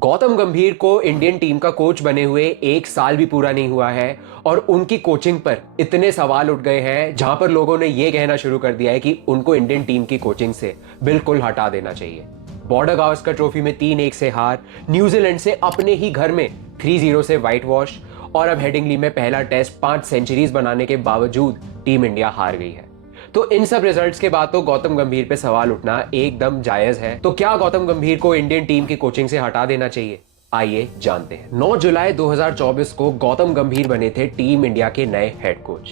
गौतम गंभीर को Indian team का coach बने हुए 1 साल भी पूरा नहीं हुआ है और उनकी कोचिंग पर इतने सवाल उठ गए हैं जहां पर लोगों ने यह कहना शुरू कर दिया है कि उनको इंडियन टीम की कोचिंग से बिल्कुल हटा देना चाहिए। बॉर्डर गावस्कर ट्रॉफी में 3-1 से हार, न्यूजीलैंड से अपने ही घर में 3-0 से व्हाइट वॉश और अब हेडिंगली में पहला टेस्ट 5 सेंचुरीज बनाने के बावजूद टीम इंडिया हार गई है। तो इन सब रिजल्ट्स के बाद तो गौतम गंभीर पे सवाल उठना एकदम जायज है। तो क्या गौतम गंभीर को इंडियन टीम की कोचिंग से हटा देना चाहिए? आइए जानते हैं। 9 जुलाई 2024 को गौतम गंभीर बने थे टीम इंडिया के नए हेड कोच।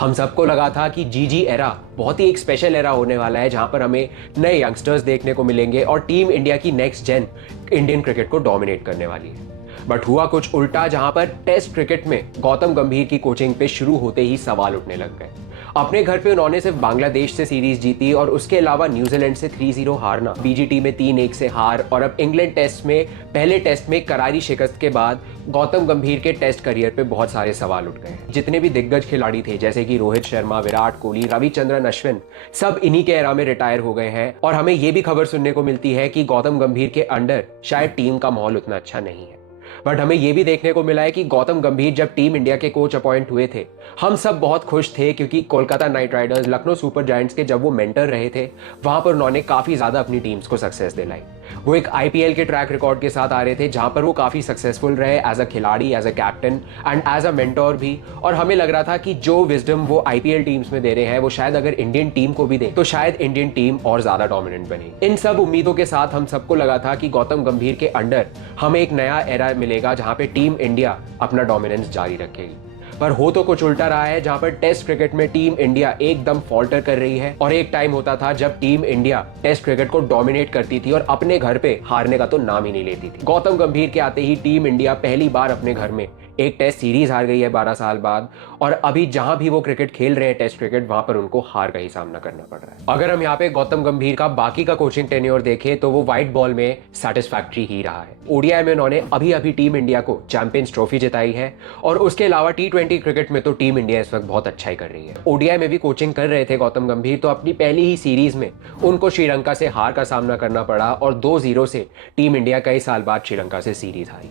हम सबको लगा था कि जीजी एरा बहुत ही एक स्पेशल एरा होने वाला है जहां पर हमें नए यंगस्टर्स देखने को मिलेंगे और टीम इंडिया की नेक्स्ट जेन इंडियन क्रिकेट को डोमिनेट करने वाली है। बट हुआ कुछ उल्टा, जहां पर टेस्ट क्रिकेट में गौतम गंभीर की कोचिंग पे शुरू होते ही सवाल उठने लग गए। अपने घर पे उन्होंने सिर्फ बांग्लादेश से सीरीज जीती और उसके अलावा न्यूजीलैंड से 3-0 हारना, बीजीटी में 3-1 से हार और अब इंग्लैंड टेस्ट में पहले टेस्ट में करारी शिकस्त के बाद गौतम गंभीर के टेस्ट करियर पे बहुत सारे सवाल उठ गए हैं। जितने भी दिग्गज खिलाड़ी थे जैसे कि रोहित शर्मा, विराट कोहली, रविचंद्रन अश्विन, सब इन्हीं के एरा में रिटायर हो गए हैं और हमें यह भी खबर सुनने को मिलती है कि गौतम गंभीर के अंडर शायद टीम का माहौल उतना अच्छा नहीं है। बट हमें यह भी देखने को मिला है कि गौतम गंभीर जब टीम इंडिया के कोच अपॉइंट हुए थे, हम सब बहुत खुश थे क्योंकि Kolkata night Riders, Lucknow super giants के जब वो मेंटर रहे थे वहां पर उन्होंने काफी ज्यादा अपनी टीम्स को सक्सेस दिलाई। वो एक आईपीएल के ट्रैक रिकॉर्ड के साथ आ रहे थे जहां पर वो काफी सक्सेसफुल रहे एज अ खिलाड़ी, as a captain and as a mentor भी। और हमें लग रहा था कि जो विजडम वो आईपीएल टीम्स में दे रहे हैं वो शायद अगर इंडियन टीम को भी दे तो शायद इंडियन टीम और ज्यादा डोमिनेंट बनेगी। इन सब उम्मीदों के साथ हम सबको लगा था कि गौतम गंभीर के अंडर हमें एक नया एरा मिलेगा जहां पे टीम इंडिया अपना डोमिनेंस जारी रखेगी। पर हो तो कुछ उल्टा रहा है, जहां पर टेस्ट क्रिकेट में टीम इंडिया एकदम फॉल्टर कर रही है और एक टाइम होता था जब टीम इंडिया टेस्ट क्रिकेट को डोमिनेट करती थी और अपने घर पे हारने का तो नाम ही नहीं लेती थी। गौतम गंभीर के आते ही टीम इंडिया पहली बार अपने घर में एक टेस्ट सीरीज हार गई है 12 साल बाद और अभी जहां भी वो क्रिकेट खेल रहे हैं टेस्ट क्रिकेट, वहां पर उनको हार का ही सामना करना पड़ रहा है। अगर हम यहाँ पे गौतम गंभीर का बाकी का कोचिंग टेन्योर देखें तो वो व्हाइट बॉल में सैटिस्फैक्टरी ही रहा है। ओडीआई में उन्होंने अभी टीम इंडिया को चैंपियंस ट्रॉफी जिताई है और उसके अलावा टी20 क्रिकेट में तो टीम इंडिया इस वक्त बहुत अच्छा ही कर रही है। ओडीआई में भी कोचिंग कर रहे थे गौतम गंभीर, तो अपनी पहली ही सीरीज में उनको श्रीलंका से हार का सामना करना पड़ा और 2-0 से टीम इंडिया कई साल बाद श्रीलंका से सीरीज हारी।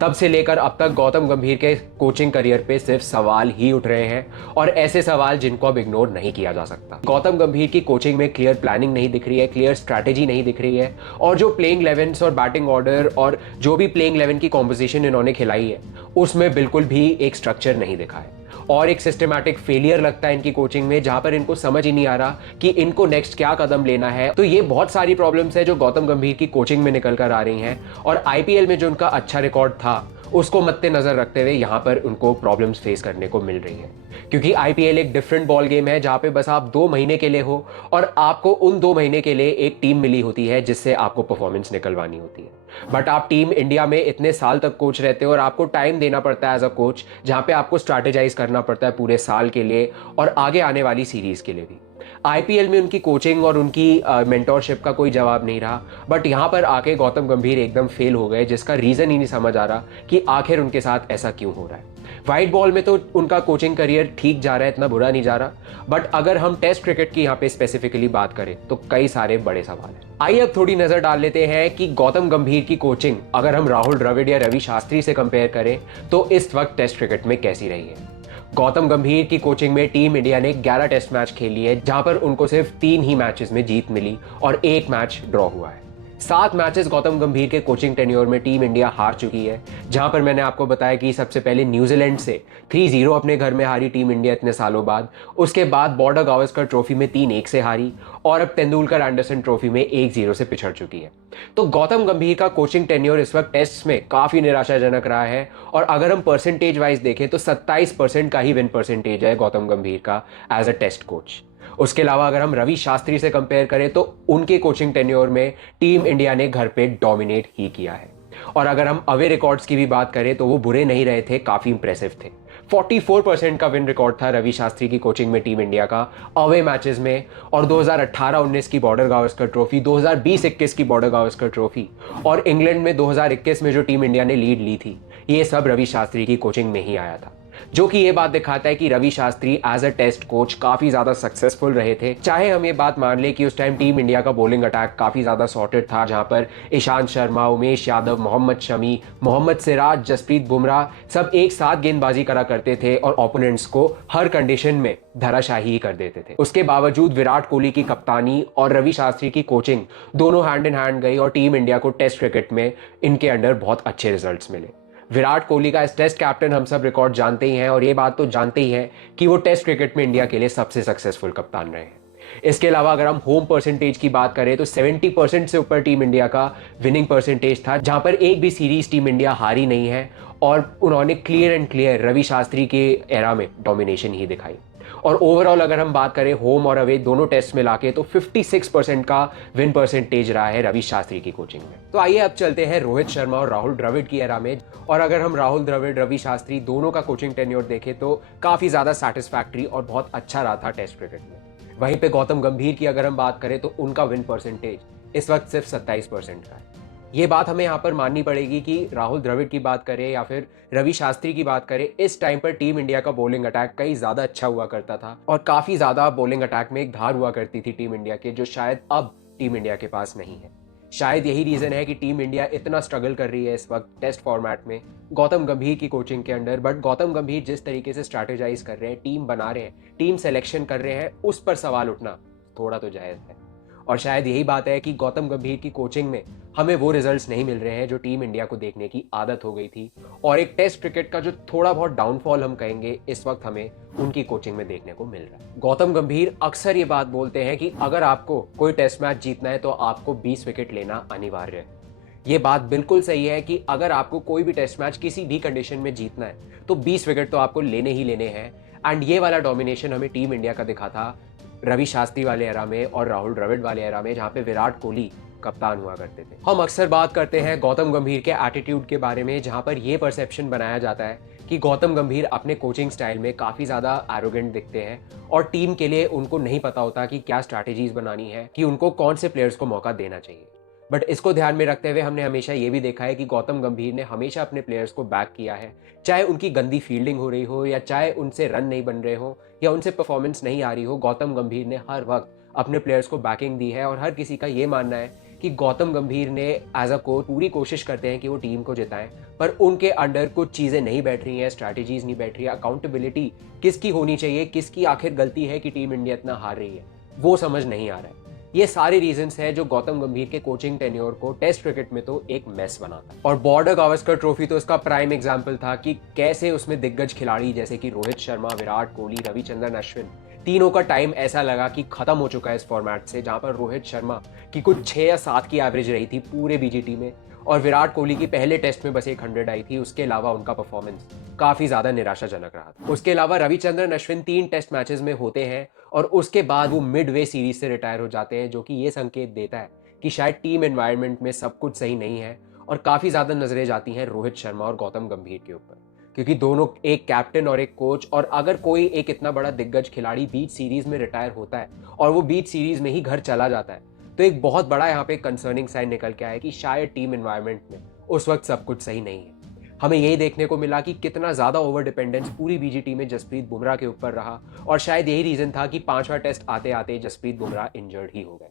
तब से लेकर अब तक गौतम गंभीर के कोचिंग करियर पे सिर्फ सवाल ही उठ रहे हैं और ऐसे सवाल जिनको अब इग्नोर नहीं किया जा सकता। गौतम गंभीर की कोचिंग में क्लियर प्लानिंग नहीं दिख रही है, क्लियर स्ट्रैटेजी नहीं दिख रही है और जो प्लेइंग 11 और बैटिंग ऑर्डर और जो भी प्लेइंग 11 की कॉम्पोजिशन इन्होंने खिलाई है उसमें बिल्कुल भी एक स्ट्रक्चर नहीं दिखा है और एक सिस्टमैटिक फेलियर लगता है इनकी कोचिंग में, जहां पर इनको समझ ही नहीं आ रहा कि इनको नेक्स्ट क्या कदम लेना है। तो ये बहुत सारी प्रॉब्लम्स है जो गौतम गंभीर की कोचिंग में निकल कर आ रही हैं और आईपीएल में जो उनका अच्छा रिकॉर्ड था उसको मद्देनजर रखते हुए यहाँ पर उनको प्रॉब्लम्स फेस करने को मिल रही है। क्योंकि आईपीएल एक डिफरेंट बॉल गेम है जहाँ पे बस आप 2 महीने के लिए हो और आपको उन 2 महीने के लिए एक टीम मिली होती है जिससे आपको परफॉर्मेंस निकलवानी होती है। बट आप टीम इंडिया में इतने साल तक कोच रहते हो और आपको टाइम देना पड़ता है एज अ कोच, जहाँ पे आपको स्ट्रैटेजाइज करना पड़ता है पूरे साल के लिए और आगे आने वाली सीरीज के लिए भी। आईपीएल में उनकी कोचिंग और उनकी मेंटोरशिप का कोई जवाब नहीं रहा, बट यहाँ पर आके गौतम गंभीर एकदम फेल हो गए जिसका रीजन ही नहीं समझ आ रहा कि आखिर उनके साथ ऐसा क्यों हो रहा है। व्हाइट बॉल में तो उनका कोचिंग करियर ठीक जा रहा है, इतना बुरा नहीं जा रहा, बट अगर हम टेस्ट क्रिकेट की यहाँ पे स्पेसिफिकली बात करें तो कई सारे बड़े सवाल हैं। आइए अब थोड़ी नजर डाल लेते हैं कि गौतम गंभीर की कोचिंग अगर हम राहुल द्रविड़ या रवि शास्त्री से कंपेयर करें तो इस वक्त टेस्ट क्रिकेट में कैसी रही है। गौतम गंभीर की कोचिंग में टीम इंडिया ने 11 टेस्ट मैच खेली है जहां पर उनको सिर्फ 3 ही मैचेस में जीत मिली और 1 मैच ड्रॉ हुआ है। 7 मैचेस गौतम गंभीर के कोचिंग टेन्योर में टीम इंडिया हार चुकी है, जहां पर मैंने आपको बताया कि सबसे पहले न्यूजीलैंड से 3-0 अपने घर में हारी टीम इंडिया इतने सालों बाद, उसके बाद बॉर्डर गावस्कर ट्रॉफी में 3-1 से हारी और अब तेंदुलकर एंडरसन ट्रॉफी में 1-0 से पिछड़ चुकी है। तो गौतम गंभीर का कोचिंग टेन्योर इस वक्त टेस्ट में काफी निराशाजनक रहा है और अगर हम परसेंटेज वाइज देखें तो 27% का ही विन परसेंटेज है गौतम गंभीर का एज अ टेस्ट कोच। उसके अलावा अगर हम रवि शास्त्री से कंपेयर करें तो उनके कोचिंग टेन्योर में टीम इंडिया ने घर पे डोमिनेट ही किया है और अगर हम अवे रिकॉर्ड्स की भी बात करें तो वो बुरे नहीं रहे थे, काफी इंप्रेसिव थे। 44% का विन रिकॉर्ड था रवि शास्त्री की कोचिंग में टीम इंडिया का अवे मैचेस में और 2018-19 की बॉर्डर गावस्कर ट्रॉफी, 2020-21 की बॉर्डर गावस्कर ट्रॉफी और इंग्लैंड में 2021 में जो टीम इंडिया ने लीड ली थी, ये सब रवि शास्त्री की कोचिंग में ही आया था। जो कि ये बात दिखाता है कि Ravi Shastri as a test coach काफी ज्यादा सक्सेसफुल रहे थे। चाहे हम ये बात मान ले कि उस टाइम टीम इंडिया का बॉलिंग अटैक काफी ज्यादा सॉर्टेड था, जहां पर ईशांत शर्मा, उमेश यादव, मोहम्मद शमी, मोहम्मद सिराज, जसप्रीत बुमराह सब एक साथ गेंदबाजी करा करते थे और ओपोनेंट्स को हर कंडीशन में धराशाही ही कर देते थे। उसके बावजूद विराट कोहली की कप्तानी और रवि शास्त्री की कोचिंग दोनों हैंड इन हैंड गई और टीम इंडिया को टेस्ट क्रिकेट में इनके अंडर बहुत अच्छे रिजल्ट्स मिले। विराट कोहली का इस टेस्ट कैप्टन हम सब रिकॉर्ड जानते ही हैं और ये बात तो जानते ही हैं कि वो टेस्ट क्रिकेट में इंडिया के लिए सबसे सक्सेसफुल कप्तान रहे हैं। इसके अलावा अगर हम होम परसेंटेज की बात करें तो 70% से ऊपर टीम इंडिया का विनिंग परसेंटेज था, जहां पर एक भी सीरीज टीम इंडिया हारी नहीं है और उन्होंने clear and clear Ravi Shastri के एरा में डोमिनेशन ही दिखाई। और ओवरऑल अगर हम बात करें होम और अवे दोनों टेस्ट मिला के तो 56% का विन परसेंटेज रहा है रवि शास्त्री की कोचिंग में। तो आइए अब चलते हैं रोहित शर्मा और राहुल द्रविड़ की एरा में। और अगर हम राहुल द्रविड़, रवि शास्त्री दोनों का कोचिंग टेन्योर देखें तो काफी ज्यादा सैटिस्फैक्टरी और बहुत अच्छा रहा था टेस्ट क्रिकेट में। वहीं पे गौतम गंभीर की अगर हम बात करें तो उनका विन परसेंटेज इस वक्त सिर्फ 27% का है। ये बात हमें यहाँ पर माननी पड़ेगी कि राहुल द्रविड़ की बात करें या फिर रवि शास्त्री की बात करें, इस टाइम पर टीम इंडिया का बॉलिंग अटैक कई ज्यादा अच्छा हुआ करता था और काफी ज्यादा बॉलिंग अटैक में एक धार हुआ करती थी टीम इंडिया के, जो शायद अब टीम इंडिया के पास नहीं है। शायद यही रीजन है कि टीम इंडिया इतना स्ट्रगल कर रही है इस वक्त टेस्ट फॉर्मेट में गौतम गंभीर की कोचिंग के अंडर। बट गौतम गंभीर जिस तरीके से स्ट्रैटेजाइज कर रहे हैं, टीम बना रहे हैं, टीम सिलेक्शन कर रहे हैं, उस पर सवाल उठना थोड़ा तो जायज है। और शायद यही बात है कि गौतम गंभीर की कोचिंग में हमें वो रिजल्ट्स नहीं मिल रहे हैं जो टीम इंडिया को देखने की आदत हो गई थी। और एक टेस्ट क्रिकेट का जो थोड़ा बहुत डाउनफॉल हम कहेंगे, इस वक्त हमें उनकी कोचिंग में देखने को मिल रहा है। गौतम गंभीर अक्सर ये बात बोलते हैं कि अगर आपको कोई टेस्ट मैच जीतना है तो आपको 20 विकेट लेना अनिवार्य है। ये बात बिल्कुल सही है कि अगर आपको कोई भी टेस्ट मैच किसी भी कंडीशन में जीतना है तो 20 विकेट तो आपको लेने ही लेने हैं। एंड ये वाला डोमिनेशन हमें टीम इंडिया का दिखा था रवि शास्त्री वाले एरा में और राहुल द्रविड़ वाले एरा में, जहां पे विराट कोहली कप्तान हुआ करते थे। हम अक्सर बात करते हैं गौतम गंभीर के एटीट्यूड के बारे में, जहां पर यह परसेप्शन बनाया जाता है कि गौतम गंभीर अपने कोचिंग स्टाइल में काफी ज्यादा एरोगेंट दिखते हैं और टीम के लिए उनको नहीं पता होता कि क्या स्ट्रैटेजीज बनानी है, कि उनको कौन से प्लेयर्स को मौका देना चाहिए। बट इसको ध्यान में रखते हुए हमने हमेशा ये भी देखा है कि गौतम गंभीर ने हमेशा अपने प्लेयर्स को बैक किया है, चाहे उनकी गंदी फील्डिंग हो रही हो या चाहे उनसे रन नहीं बन रहे हो या उनसे परफॉर्मेंस नहीं आ रही हो। गौतम गंभीर ने हर वक्त अपने प्लेयर्स को बैकिंग दी है और हर किसी का ये मानना है कि गौतम गंभीर ने एज अ कोच पूरी कोशिश करते हैं कि वो टीम को जिताएं, पर उनके अंडर कुछ चीज़ें नहीं बैठ रही हैं, स्ट्रैटेजीज नहीं बैठ रही है, अकाउंटेबिलिटी किसकी होनी चाहिए, किसकी आखिर गलती है कि टीम इंडिया इतना हार रही है, वो समझ नहीं आ रहा है। ये सारे रीजंस हैं जो गौतम गंभीर के कोचिंग टेन्योर को टेस्ट क्रिकेट में तो एक मेस बनाता है। और बॉर्डर गावस्कर ट्रॉफी तो इसका प्राइम एग्जांपल था कि कैसे उसमें दिग्गज खिलाड़ी जैसे कि रोहित शर्मा, विराट कोहली, रविचंद्रन अश्विन, तीनों का टाइम ऐसा लगा कि खत्म हो चुका है इस फॉर्मेट से, जहां पर रोहित शर्मा की कुछ 6 या 7 की एवरेज रही थी पूरे बीजीटी में और विराट कोहली की पहले टेस्ट में बस 100 आई थी। उसके अलावा उनका परफॉर्मेंस काफी ज्यादा निराशाजनक रहा था। उसके अलावा रविचंद्रन अश्विन 3 टेस्ट मैचेस में होते हैं और उसके बाद वो मिड वे सीरीज से रिटायर हो जाते हैं, जो कि ये संकेत देता है कि शायद टीम एनवायरनमेंट में सब कुछ सही नहीं है। और काफी ज्यादा नजरें जाती हैं रोहित शर्मा और गौतम गंभीर के ऊपर, क्योंकि दोनों एक कैप्टन और एक कोच, और अगर कोई एक इतना बड़ा दिग्गज खिलाड़ी बीच सीरीज में रिटायर होता है और वो बीच सीरीज में ही घर चला जाता है तो एक बहुत बड़ा यहाँ पे कंसर्निंग साइन निकल के आया कि शायद टीम एनवायरनमेंट में उस वक्त सब कुछ सही नहीं है। हमें यही देखने को मिला कि कितना ज्यादा ओवर डिपेंडेंस पूरी बीजीटी में जसप्रीत बुमराह के ऊपर रहा और शायद यही रीजन था कि 5वां टेस्ट आते आते जसप्रीत बुमराह इंजर्ड ही हो गए।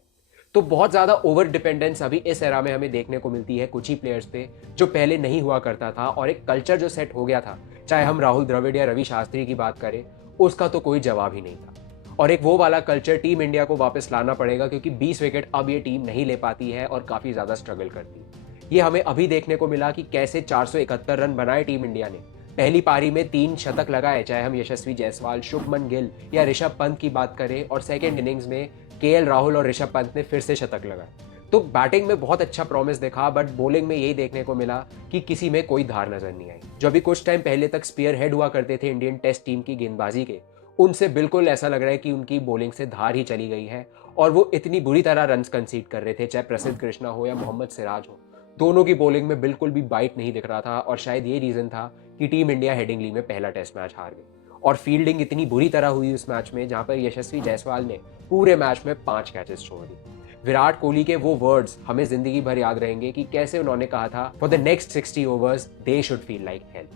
तो बहुत ज्यादा ओवर डिपेंडेंस अभी इस एरा में हमें देखने को मिलती है कुछ ही प्लेयर्स पे, जो पहले नहीं हुआ करता था, और एक कल्चर जो सेट हो गया था, चाहे हम राहुल द्रविड़ या रवि शास्त्री की बात करें, उसका तो कोई जवाब ही नहीं था। और एक वो वाला कल्चर टीम इंडिया को वापस लाना पड़ेगा, क्योंकि 20 विकेट अब ये टीम नहीं ले पाती है और काफी ज्यादा स्ट्रगल करती है। ये हमें अभी देखने को मिला कि कैसे 471 रन बनाए टीम इंडिया ने, पहली पारी में 3 शतक लगाए, चाहे हम यशस्वी जायसवाल, शुभमन गिल या ऋषभ पंत की बात करें, और सेकेंड इनिंग्स में केएल राहुल और ऋषभ पंत ने फिर से शतक लगाए। तो बैटिंग में बहुत अच्छा प्रॉमिस दिखा, बट बॉलिंग में यही देखने को मिला कि किसी में कोई धार नजर नहीं आई। जो अभी कुछ टाइम पहले तक स्पीयर हेड हुआ करते थे इंडियन टेस्ट टीम की गेंदबाजी के, उनसे बिल्कुल ऐसा लग रहा है कि उनकी बॉलिंग से धार ही चली गई है और वो इतनी बुरी तरह रन्स कंसीड कर रहे थे, चाहे प्रसिद्ध कृष्णा हो या मोहम्मद सिराज हो, दोनों की बॉलिंग में बिल्कुल भी बाइट नहीं दिख रहा था। और शायद ये रीजन था कि टीम इंडिया हेडिंगली में पहला टेस्ट मैच हार गई। और फील्डिंग इतनी बुरी तरह हुई उस मैच में, जहां पर यशस्वी जायसवाल ने पूरे मैच में 5 कैचेस छोड़ दी। विराट कोहली के वो वर्ड्स हमें जिंदगी भर याद रहेंगे कि कैसे उन्होंने कहा था, for the next 60 overs they should feel like hell.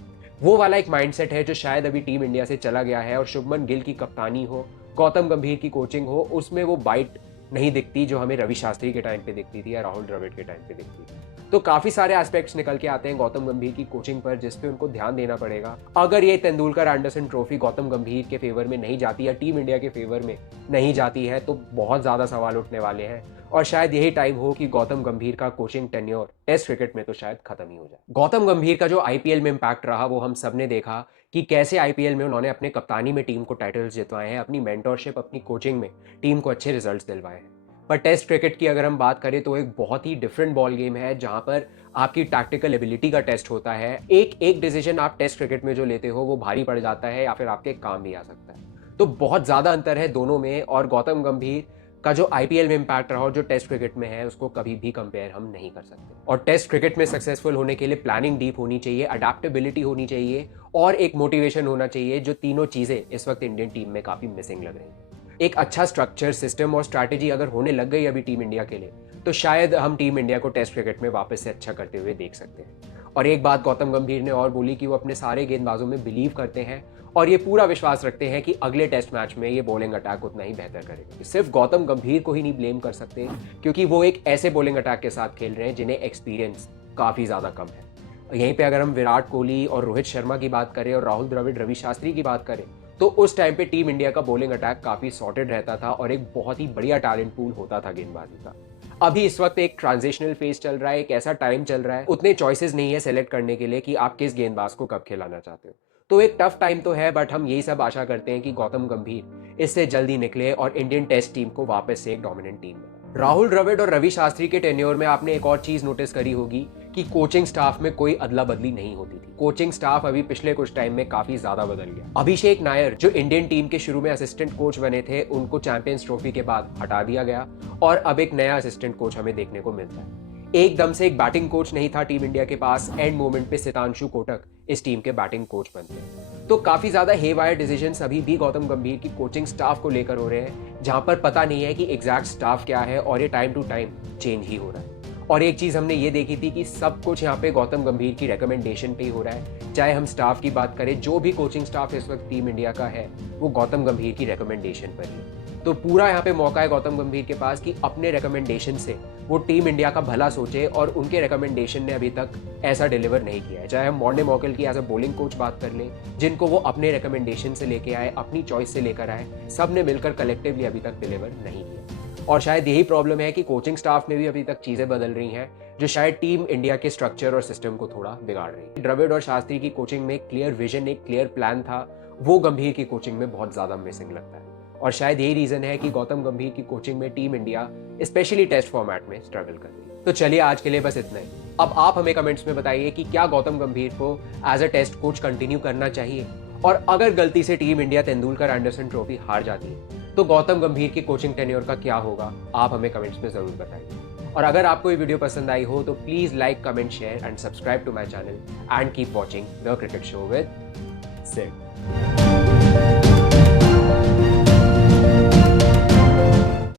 वो वाला एक माइंडसेट है जो शायद अभी टीम इंडिया से चला गया है, और शुभमन गिल की कप्तानी हो, गौतम गंभीर की कोचिंग हो, उसमें वो बाइट नहीं दिखती जो हमें रवि शास्त्री के टाइम पे दिखती थी या राहुल द्रविड़ के टाइम पे दिखती थी। तो काफी सारे एस्पेक्ट्स निकल के आते हैं गौतम गंभीर की कोचिंग पर, जिसपे उनको ध्यान देना पड़ेगा। अगर ये तेंदुलकर एंडरसन ट्रॉफी गौतम गंभीर के फेवर में नहीं जाती या टीम इंडिया के फेवर में नहीं जाती है तो बहुत ज्यादा सवाल उठने वाले हैं, और शायद यही टाइम हो कि गौतम गंभीर का कोचिंग टेन्योर टेस्ट क्रिकेट में तो शायद खत्म ही हो जाए। गौतम गंभीर का जो आईपीएल में इंपैक्ट रहा वो हम सब ने देखा कि कैसे आईपीएल में उन्होंने अपने कप्तानी में टीम को टाइटल्स जितवाए हैं, अपनी मेंटरशिप, अपनी कोचिंग में टीम को अच्छे रिजल्ट्स दिलवाए हैं। पर टेस्ट क्रिकेट की अगर हम बात करें तो एक बहुत ही डिफरेंट बॉल गेम है, जहां पर आपकी टैक्टिकल एबिलिटी का टेस्ट होता है। एक एक डिसीजन आप टेस्ट क्रिकेट में जो लेते हो वो भारी पड़ जाता है या फिर आपके काम भी आ सकता है। तो बहुत ज़्यादा अंतर है दोनों में, और गौतम गंभीर का जो आईपीएल में इंपैक्ट रहा और जो टेस्ट क्रिकेट में है उसको कभी भी कंपेयर हम नहीं कर सकते। और टेस्ट क्रिकेट में सक्सेसफुल होने के लिए प्लानिंग डीप होनी चाहिए, अडेप्टेबिलिटी होनी चाहिए, और एक मोटिवेशन होना चाहिए, जो तीनों चीज़ें इस वक्त इंडियन टीम में काफ़ी मिसिंग लग रही हैं। एक अच्छा स्ट्रक्चर, सिस्टम और स्ट्रैटेजी अगर होने लग गई अभी टीम इंडिया के लिए, तो शायद हम टीम इंडिया को टेस्ट क्रिकेट में वापस से अच्छा करते हुए देख सकते हैं। और एक बात गौतम गंभीर ने और बोली कि वो अपने सारे गेंदबाजों में बिलीव करते हैं और ये पूरा विश्वास रखते हैं कि अगले टेस्ट मैच में ये बॉलिंग अटैक उतना ही बेहतर करेगा। सिर्फ गौतम गंभीर को ही नहीं ब्लेम कर सकते, क्योंकि वो एक ऐसे बॉलिंग अटैक के साथ खेल रहे हैं जिन्हें एक्सपीरियंस काफ़ी ज़्यादा कम है। यहीं पे अगर हम विराट कोहली और रोहित शर्मा की बात करें और राहुल द्रविड़, रवि शास्त्री की बात करें, तो उस टाइम पे टीम इंडिया का बॉलिंग अटैक काफ़ी सॉर्टेड रहता था और एक बहुत ही बढ़िया टैलेंट पूल होता था गेंदबाजी का। अभी इस वक्त एक ट्रांजिशनल फेज चल रहा है, एक ऐसा टाइम चल रहा है, उतने चॉइसेस नहीं है सेलेक्ट करने के लिए कि आप किस गेंदबाज को कब खिलाना चाहते हो। तो एक टफ टाइम तो है, बट हम यही सब आशा करते हैं कि गौतम गंभीर इससे जल्दी निकले और इंडियन टेस्ट टीम को वापस से एक डोमिनेंट टीम बनाए। राहुल द्रविड़ और रवि शास्त्री के टेन्योर में आपने एक और चीज नोटिस करी होगी कि कोचिंग स्टाफ में कोई अदला बदली नहीं होती थी। कोचिंग स्टाफ अभी पिछले कुछ टाइम में काफी ज्यादा बदल गया। अभिषेक नायर जो इंडियन टीम के शुरू में असिस्टेंट कोच बने थे, उनको चैंपियंस ट्रॉफी के बाद हटा दिया गया और अब एक नया असिस्टेंट कोच हमें देखने को मिलता है। एकदम से एक बैटिंग कोच नहीं था टीम इंडिया के पास, एंड मोमेंट पे सितांशु कोटक इस टीम के बैटिंग कोच बनते हैं। तो काफी ज्यादा हेवायर डिसीजंस अभी भी गौतम गंभीर की कोचिंग स्टाफ को लेकर हो रहे हैं, जहां पर पता नहीं है कि एग्जैक्ट स्टाफ क्या है और ये टाइम टू टाइम चेंज ही हो रहा है। और एक चीज हमने ये देखी थी कि सब कुछ यहाँ पे गौतम गंभीर की रिकमेंडेशन पे ही हो रहा है। चाहे हम स्टाफ की बात करें, जो भी कोचिंग स्टाफ इस वक्त टीम इंडिया का है वो गौतम गंभीर की रिकमेंडेशन पर ही। तो पूरा यहाँ पे मौका है गौतम गंभीर के पास कि अपने रिकमेंडेशन से वो टीम इंडिया का भला सोचे, और उनके रिकमेंडेशन ने अभी तक ऐसा डिलीवर नहीं किया है। चाहे हम मॉर्ने मॉर्केल की एज अ बॉलिंग कोच बात कर लें, जिनको वो अपने रिकमेंडेशन से लेके आए, अपनी चॉइस से लेकर आए, सब ने मिलकर कलेक्टिवली अभी तक डिलीवर नहीं किया। और शायद यही प्रॉब्लम है कि कोचिंग स्टाफ में भी अभी तक चीज़ें बदल रही हैं, जो शायद टीम इंडिया के स्ट्रक्चर और सिस्टम को थोड़ा बिगाड़ रही है। द्रविड़ और शास्त्री की कोचिंग में एक क्लियर विजन, एक क्लियर प्लान था, वो गंभीर की कोचिंग में बहुत ज़्यादा मिसिंग लगता है। और शायद यही रीज़न है कि गौतम गंभीर की कोचिंग में team India specially test format में स्ट्रगल कर रही है। तो चलिए आज के लिए बस इतना ही। अब आप हमें कमेंट्स में बताइए कि क्या गौतम गंभीर को as a test coach continue करना चाहिए, और अगर गलती से team India Tendulkar Anderson trophy हार जाती है तो गौतम गंभीर की कोचिंग टेन्योर का क्या होगा, आप हमें कमेंट्स में ज़रूर बताइए। और अगर आपको ये वीडियो पसंद आई हो तो please like, comment, share and subscribe to my channel and keep watching the cricket show with Sid.